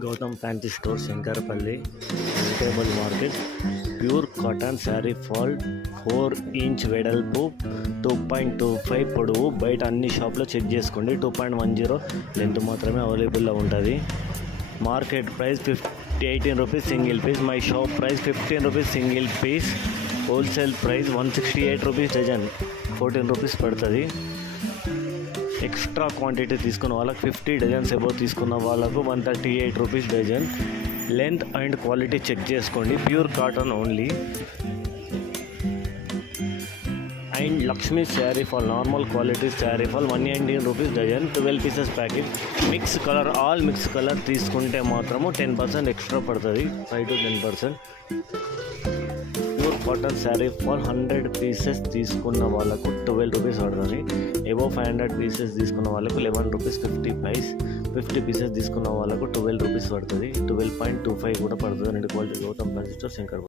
Gautam fancy store Shankarpalli vegetable market. Pure cotton sari fall 4 inch వెడల్పు, 2.25 పొడవు. బయట అన్ని షాప్లో చెక్ చేసుకోండి. 2.10 లెంత్ మాత్రమే అవైలబుల్లో ఉంటుంది. Market price 18 rupees single piece. My shop price 15 rupees single piece. Wholesale price 168 rupees dozen, 14 rupees పడుతుంది. ఎక్స్ట్రా క్వాంటిటీ తీసుకున్న వాళ్ళకి 50 డజన్స్ అబౌవ్ తీసుకున్న వాళ్ళకు 138 rupees dozen. Length and quality check చేసుకోండి. Pure cotton only. And Lakshmi sari fall normal quality sari fall 119 rupees dozen, 12 pieces packet. Mix colour, all mix colour తీసుకుంటే మాత్రము 10% extra పడుతుంది, 5 to 10%. Pure cotton sari fall 100 pieces తీసుకున్న వాళ్ళకు 12 rupees పడుతుంది. Above 500 pieces తీసుకున్న వాళ్ళకు 11 rupees 50 vice. 50 pieces తీసుకున్న వాళ్ళకు 12 రూపీస్ పడుతుంది. 12.25 కూడా పడుతుంది. 2 quality Gautam fancy store Shankar.